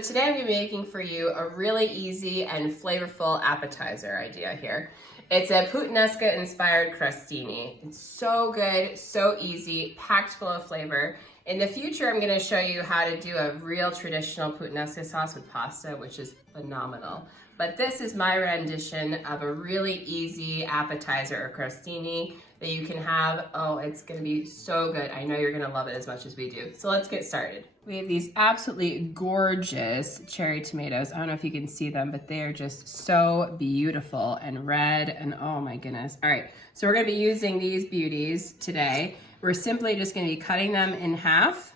So today I'm going to be making for you a really easy and flavorful appetizer idea here. It's a Puttanesca inspired crostini. It's so good, so easy, packed full of flavor. In the future, I'm going to show you how to do a real traditional Puttanesca sauce with pasta, which is phenomenal. But this is my rendition of a really easy appetizer or crostini that you can have. Oh, it's going to be so good. I know you're going to love it as much as we do. So let's get started. We have these absolutely gorgeous cherry tomatoes. I don't know if you can see them, but they are just so beautiful and red and oh my goodness. All right, so we're going to be using these beauties today. We're simply just going to be cutting them in half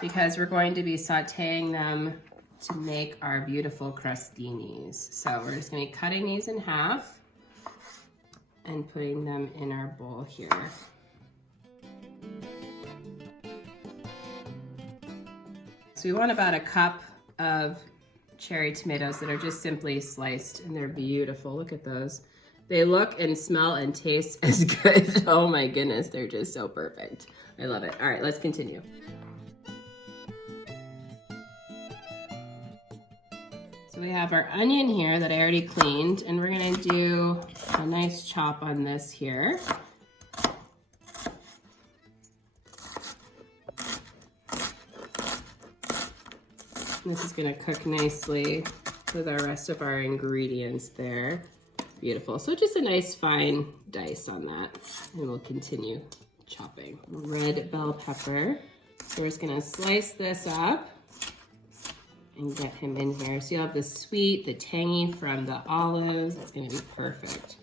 because we're going to be sauteing them to make our beautiful crostinis. So we're just going to be cutting these in half and putting them in our bowl here. So we want about a cup of cherry tomatoes that are just simply sliced, and they're beautiful. Look at those. They look and smell and taste as good. Oh my goodness, they're just so perfect. I love it. All right, let's continue. So we have our onion here that I already cleaned, and we're gonna do a nice chop on this here. This is gonna cook nicely with our rest of our ingredients there. Beautiful. So just a nice fine dice on that, and we'll continue chopping. Red bell pepper. So we're just gonna slice this up and get him in here. So you'll have the sweet, the tangy from the olives. That's gonna be perfect.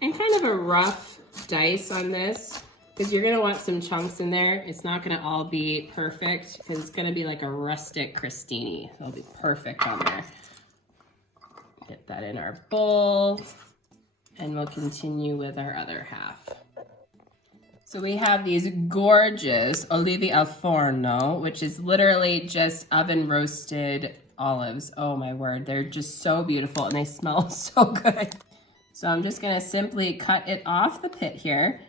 And kind of a rough dice on this, because you're gonna want some chunks in there. It's not gonna all be perfect, because it's gonna be like a rustic crostini. It'll be perfect on there. Get that in our bowl, and we'll continue with our other half. So we have these gorgeous olive al forno, which is literally just oven roasted olives. Oh my word, they're just so beautiful and they smell so good. So I'm just gonna simply cut it off the pit here.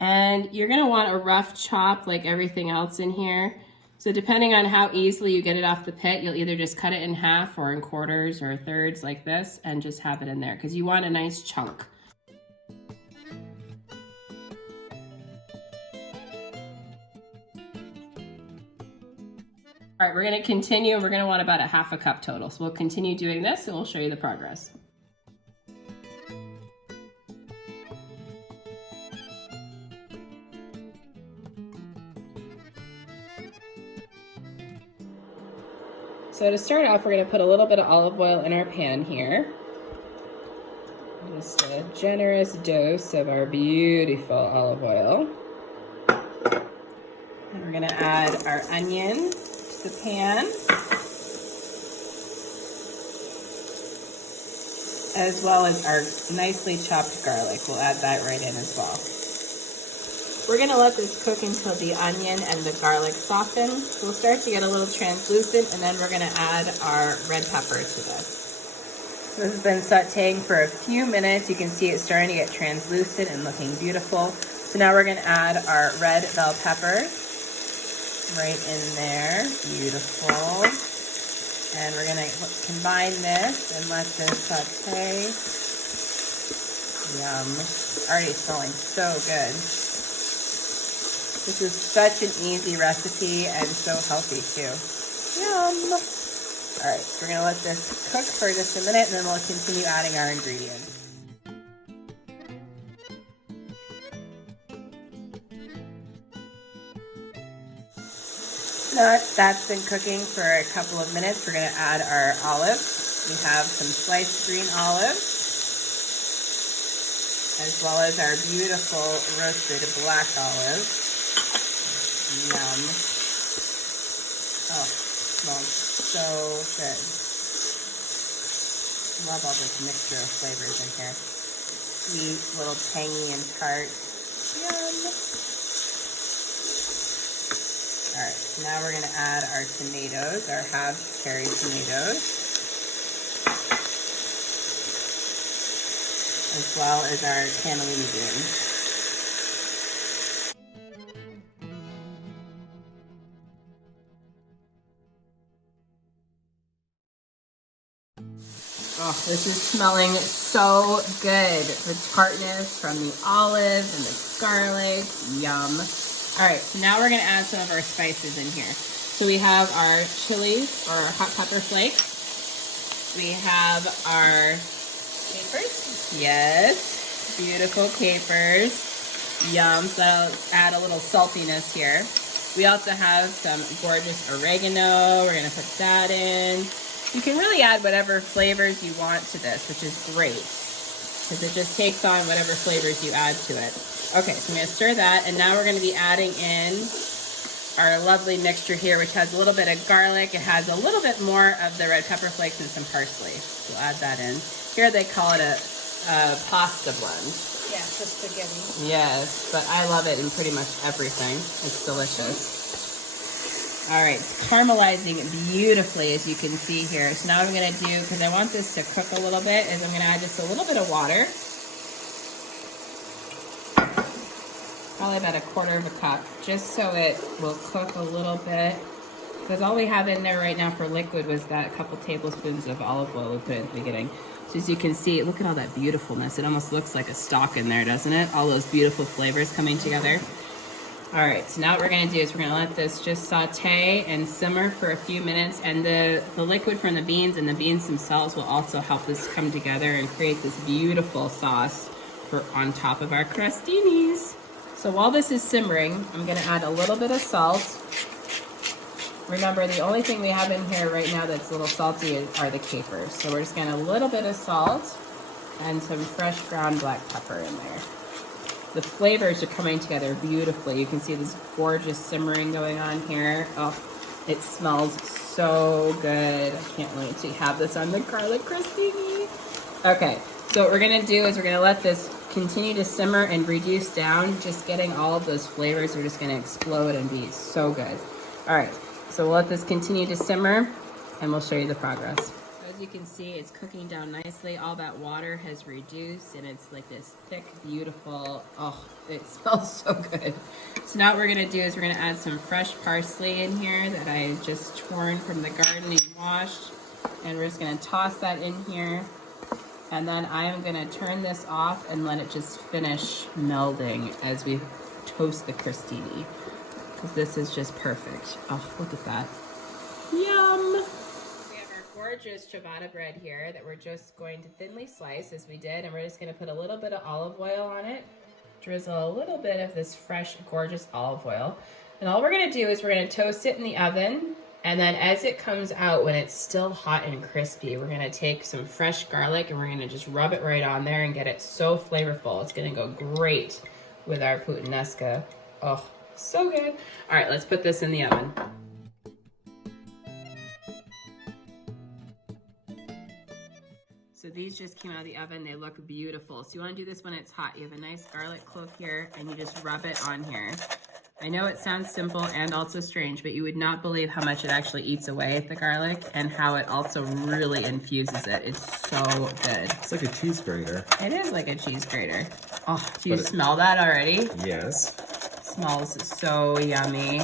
And you're gonna want a rough chop like everything else in here. So depending on how easily you get it off the pit, you'll either just cut it in half or in quarters or thirds like this and just have it in there because you want a nice chunk. All right, we're gonna continue. We're gonna want about a half a cup total. So we'll continue doing this and we'll show you the progress. So to start off, we're gonna put a little bit of olive oil in our pan here. Just a generous dose of our beautiful olive oil. And we're gonna add our onion to the pan, as well as our nicely chopped garlic. We'll add that right in as well. We're gonna let this cook until the onion and the garlic soften. We'll start to get a little translucent, and then we're gonna add our red pepper to this. This has been sauteing for a few minutes. You can see it's starting to get translucent and looking beautiful. So now we're gonna add our red bell pepper right in there. Beautiful. And we're gonna combine this and let this saute. Yum. Already smelling so good. This is such an easy recipe and so healthy too. Yum! All right, so we're gonna let this cook for just a minute and then we'll continue adding our ingredients. Now that's been cooking for a couple of minutes, we're gonna add our olives. We have some sliced green olives, as well as our beautiful roasted black olives. Yum. Oh, smells so good. Love all this mixture of flavors in here. Sweet, little tangy and tart. Yum. All right, so now we're gonna add our tomatoes, our halved cherry tomatoes, as well as our cannellini beans. this is smelling so good. The tartness from the olive and the garlic, yum. All right, so now we're gonna add some of our spices in here. So we have our chilies, or our hot pepper flakes. We have our capers. Yes, beautiful capers. Yum, so that'll add a little saltiness here. We also have some gorgeous oregano. We're gonna put that in. You can really add whatever flavors you want to this, which is great, because it just takes on whatever flavors you add to it. Okay, so I'm gonna stir that, and now we're gonna be adding in our lovely mixture here, which has a little bit of garlic. It has a little bit more of the red pepper flakes and some parsley. So we'll add that in. Here they call it a pasta blend. Yeah, for spaghetti. Yes, but I love it in pretty much everything. It's delicious. All right, it's caramelizing beautifully, as you can see here. So now what I'm gonna do, because I want this to cook a little bit, is I'm gonna add just a little bit of water. Probably about 1/4 cup, just so it will cook a little bit. Because all we have in there right now for liquid was that couple tablespoons of olive oil we put in at the beginning. So as you can see, look at all that beautifulness. It almost looks like a stock in there, doesn't it? All those beautiful flavors coming together. All right, so now what we're gonna do is we're gonna let this just saute and simmer for a few minutes, and the liquid from the beans and the beans themselves will also help this come together and create this beautiful sauce for on top of our crostinis. So while this is simmering, I'm gonna add a little bit of salt. Remember, the only thing we have in here right now that's a little salty are the capers. So we're just gonna add a little bit of salt and some fresh ground black pepper in there. The flavors are coming together beautifully. You can see this gorgeous simmering going on here. Oh, it smells so good. I can't wait to have this on the garlic crostini. Okay, so what we're gonna do is we're gonna let this continue to simmer and reduce down. Just getting all of those flavors are just gonna explode and be so good. All right, so we'll let this continue to simmer and we'll show you the progress. As you can see, it's cooking down nicely. All that water has reduced and it's like this thick, beautiful, oh, it smells so good. So now what we're gonna do is we're gonna add some fresh parsley in here that I just torn from the garden and washed. And we're just gonna toss that in here. And then I am gonna turn this off and let it just finish melding as we toast the crostini. Because this is just perfect. Oh, look at that. Yum! Gorgeous ciabatta bread here that we're just going to thinly slice as we did, and we're just going to put a little bit of olive oil on it, drizzle a little bit of this fresh gorgeous olive oil, and all we're going to do is we're going to toast it in the oven, and then as it comes out, when it's still hot and crispy, we're going to take some fresh garlic and we're going to just rub it right on there and get it so flavorful. It's going to go great with our puttanesca. Oh, so good. All right, let's put this in the oven. So these just came out of the oven. They look beautiful. So you want to do this when it's hot. You have a nice garlic clove here and you just rub it on here. I know it sounds simple and also strange, but you would not believe how much it actually eats away at the garlic and how it also really infuses it. It's so good. It's like a cheese grater. It is like a cheese grater. Oh, do you smell that already? Yes. It smells so yummy.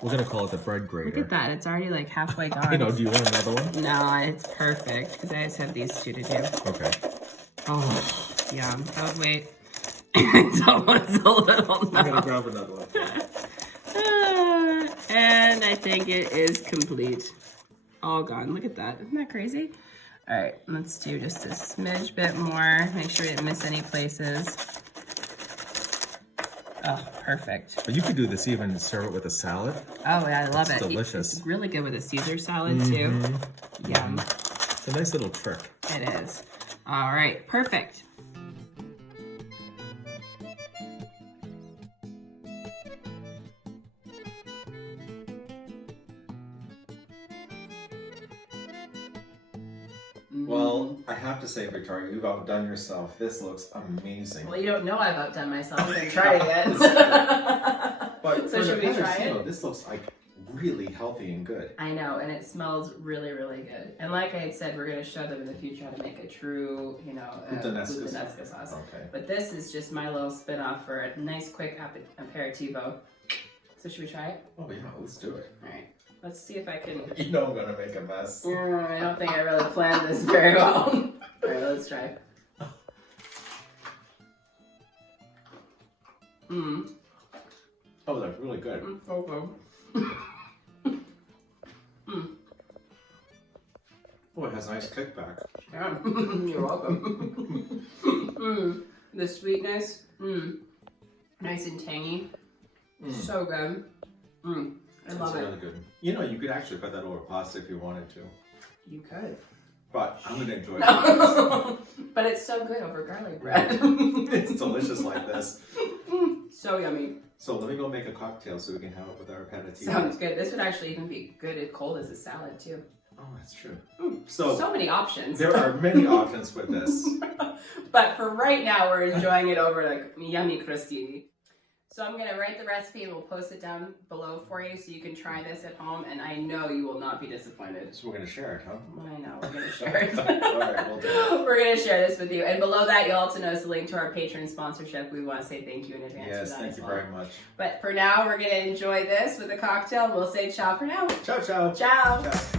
We're gonna call it the bread grater. Look at that, it's already like halfway gone. I know, do you want another one? No, it's perfect, because I just have these two to do. Okay. Oh, yum. Oh, wait. It's almost a little now. I'm gonna grab another one. And I think it is complete. All gone. Look at that. Isn't that crazy? All right, let's do just a smidge bit more. Make sure we didn't miss any places. Oh, perfect. But you could do this even serve it with a salad. Oh, yeah, I love it. Delicious. It's really good with a Caesar salad, too. Yum. It's a nice little trick. It is. All right, perfect. Well, I have to say, Victoria, you've outdone yourself. This looks amazing. Well, you don't know I've outdone myself. I haven't tried it yet. But So should we try it? This looks like really healthy and good. I know, and it smells really, really good. And like I had said, we're going to show them in the future how to make a true, Puttanesca sauce. Okay. But this is just my little spin-off for a nice, quick aperitivo. So should we try it? Oh, yeah, let's do it. All right. Let's see if I can. You know I'm gonna make a mess. I don't think I really planned this very well. All right, let's try. Mm. Oh, that's really good. So good. Oh, it has a nice kickback. Yeah, you're welcome. The sweetness, nice and tangy. So good. I love it. Really good. You know, you could actually put that over pasta if you wanted to. You could. But I'm gonna enjoy it. But it's so good over garlic bread. It's delicious like this. So yummy. So let me go make a cocktail so we can have it with our aperitivo. Sounds good. This would actually even be good and cold as a salad too. Oh, that's true. So many options. There are many options with this. But for right now, we're enjoying it over like yummy crostini. So I'm going to write the recipe and we'll post it down below for you so you can try this at home. And I know you will not be disappointed. So we're going to share it, huh? I know, we're going to share it. All right, we'll do it. We're going to share this with you. And below that, you'll also notice a link to our Patreon sponsorship. We want to say thank you in advance for Yes, that thank as you well. very much. But for now, we're going to enjoy this with a cocktail. We'll say ciao for now. Ciao, ciao. Ciao. Ciao.